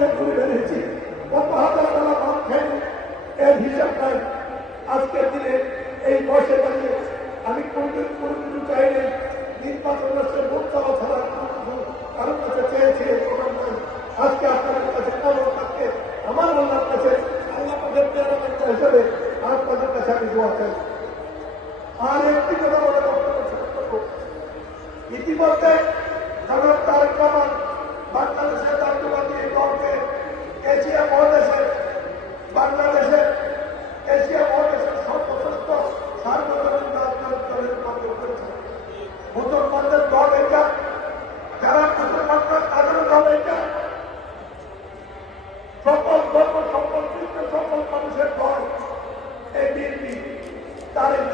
থেকে ঘুরে বেরিয়েছি কত হাজার টাকা এর হিসাব নাই। আজকের দিনে এই বয়সে দাঁড়িয়ে আমি কোনদিন কোনো কিছু চাইনি নির্বাচন রাষ্ট্রের ভোট চাওয়া ছাড়া কারোর কাছে চেয়েছি আজকে কাছে কারোর কাছে আমার আল্লাহর কাছে প্রেরণা হিসেবে আপনাদের কাছে আমি দোয়া চাই। আর একটি কথা বলে। ইতিমধ্যে জনাব তারেক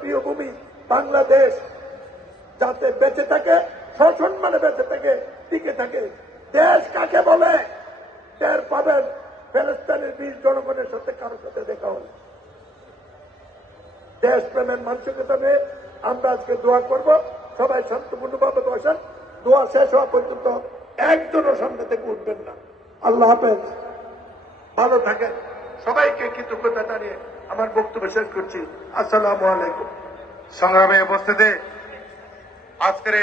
প্রিয় ভূমি, বাংলাদেশ, যাতে বেঁচে থাকে, সসম্মানে বেঁচে থাকে, টিকে থাকে। দেশ কাকে বলে? টের পাবেন, ফেলেস্তানের বীর জনগণের সাথে কারোর সাথে দেখা হলে দেশ প্রেমের মানসিকতা নিয়ে আমরা আজকে দোয়া করব। সবাই শান্তপূর্ণভাবে বসেন। দোয়া শেষ হওয়া পর্যন্ত একজনও সামনে থেকে উঠবেন না। আল্লাহ হাফেজ। ভালো থাকেন। সবাইকে কৃতজ্ঞতা জানিয়ে আমার বক্তব্য শেষ করছি। আসসালামু আলাইকুম। সংগ্রামে উপস্থিতি। আজকের